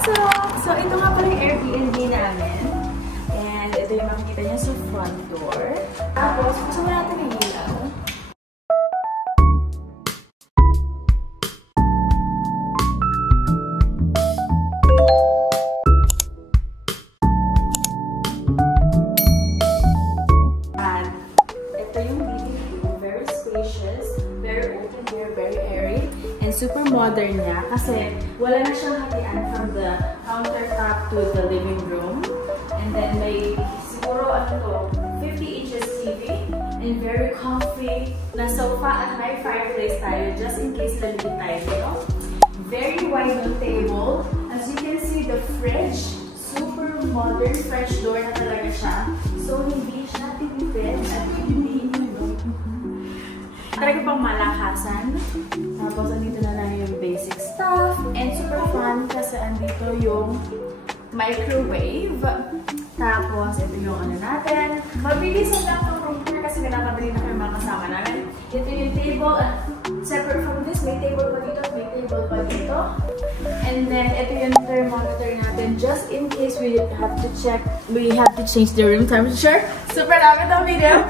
So, ito nga pala yung Airbnb namin. And ito yung makikita niya sa front door. Tapos, gusto mo natin yung ilaw. And ito yung living room. Very spacious, very open here, very airy. And super modern niya kasi wala na siyang hatian from the countertop to the living room. And then may siguro 50 inches TV and very comfy na sofa at may fireplace tayo just in case lalibig tayo. Very wide on table. As you can see, the fridge, super modern French door na talaga siya. So hindi siya tinipid at hindi talaga pang malakasan. Tapos, andito na lang yung basic stuff. And super fun kasi andito yung microwave. Tapos, ito yung ano natin. Mabilis lang ang room tour kasi nagkakabili na kayo mga kasama namin. Ito yung table. Separate from this, may table pa dito, may table pa dito. And then, ito yung thermometer natin. Just in case we have to check, we have to change the room temperature. Super lapit ang video.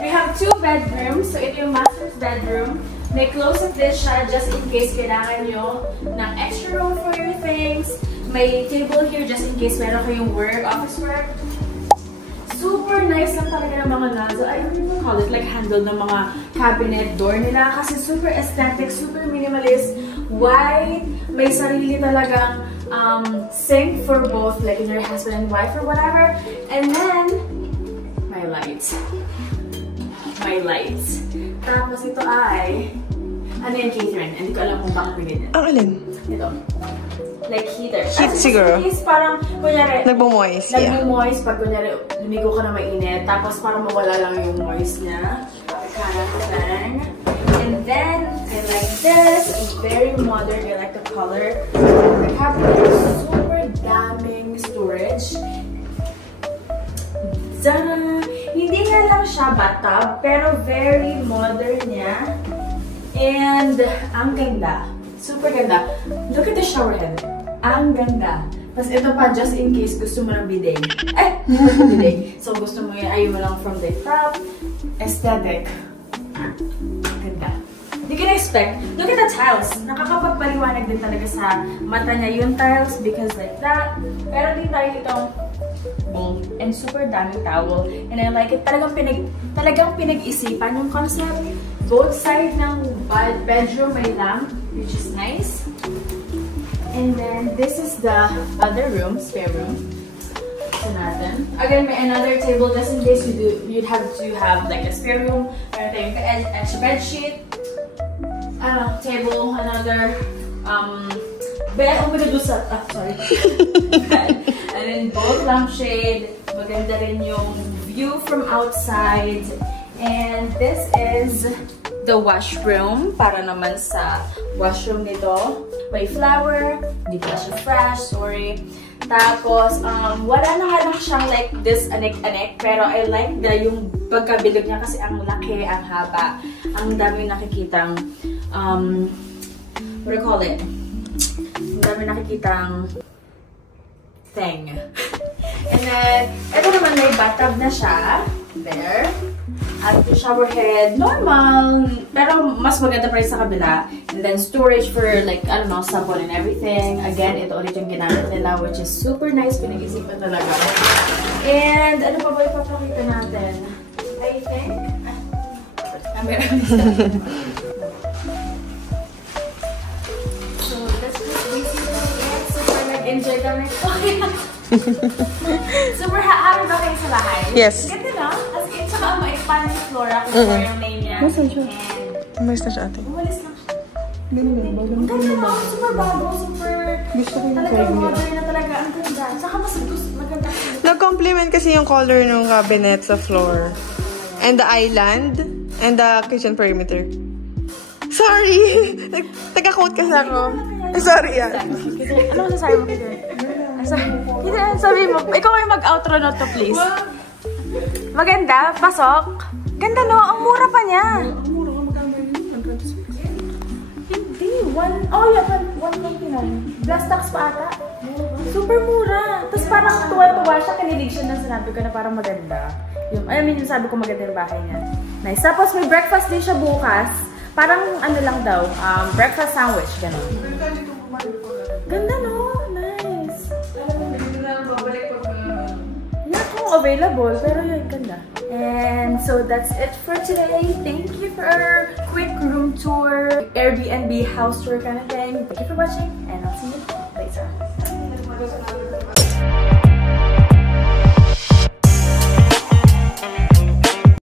We have 2 bedrooms. So, ito yung master's bedroom. May closet din siya just in case kailangan nyo ng extra room for your things. May table here just in case meron kayong work, office work. Super nice lang talaga ng mga nozzle. I don't even call it like handle ng mga cabinet door nila kasi super aesthetic, super minimalist, wide. May sarili talagang sink for both like your husband and wife or whatever. And then, my lights. My lights. Tapos ito ay, ano yan, Catherine? Hindi ko alam kung bakit pinili. Ang alin? Ito. Like heater. Heat siguro. Is parang, kunyari, nagmo-moist, yeah. Nagmo-moist pag kunyari, lumigo ka na mainit. Tapos parang mawala lang yung moist niya. And then, I like this. It's very modern. I like the color. The cabinet is super daming storage. Hindi nga lang siya bathtub, pero very modern niya. And, ang ganda. Super ganda. Look at the shower head. Ang ganda. Tapos ito pa, just in case gusto mo ng bidet. Bidet. So, gusto mo yun, ayaw mo lang from the top. Aesthetic. Ganda. You can expect. Look at the tiles. Nakakapagpaliwanag din talaga sa mata niya yung tiles because like that. Pero din tayo itong boom. And super daming towel. And I like it. Talagang pinag-isipan yung concept. Both sides ng bedroom may lamp, which is nice. And then, this is the other room, spare room. Ito natin. Again, may another table just in case you'd have to have like a spare room. Meron tayong extra bed sheet. Table, another, bed, oh my god, sorry. And then both lampshade. Maganda rin yung view from outside. And this is the washroom. Para naman sa washroom nito. May flower. Hindi pa siya fresh. Sorry. Tapos, wala na nga lang siyang like this anek-anek. Pero I like yung pagkabilog niya kasi ang laki, ang haba. Ang dami nakikitang, what do you call it? Ang dami nakikitang thing. And then, ito naman may bathtub na siya. There. At yung shower head, normal. Pero mas maganda pa rin sa kabila. And then storage for like, I don't know, sabon and everything. Again, ito ulit yung ginamit nila, which is super nice. Pinag-isipan talaga. And ano pa ba ipapakita natin? I think, so, that's just basically it. Super nag-enjoy kami. Okay. Super happy ba kayo sa bahay? Yes. Ganda na. As in, saka ma-expand yung flora kung floor yung name niya. Nasaan siya? And umalis na siya ate. umalis lang siya. Ganda na. Super bago. Super gusto ko yung talagang modern na talaga. Ang ganda. Saka mas maganda. Nag-complement kasi yung color ng cabinet sa floor. And the island. And the kitchen perimeter. Sorry! Taga-quote kasi ako. Sorry yan. Ano masasabi mo kasi? Sabi mo, ikaw ay mag-outro na to, please. Maganda, pasok. Ganda no, ang mura pa niya. Ang mura ka magkano yun? Hindi, 129. Plus tax pa ata. Super mura. Tapos parang tuwa-tuwa siya, kinilig siya na sinabi ko na parang maganda. Yung sabi ko maganda yung bahay niya. Nice. Tapos may breakfast din siya bukas. Parang ano lang daw, breakfast sandwich, gano'n. Ganda no? Nice. Yeah, kung available, pero yun, ganda. And so that's it for today. Thank you for our quick room tour, Airbnb house tour kind of thing. Thank you for watching, and I'll see you later.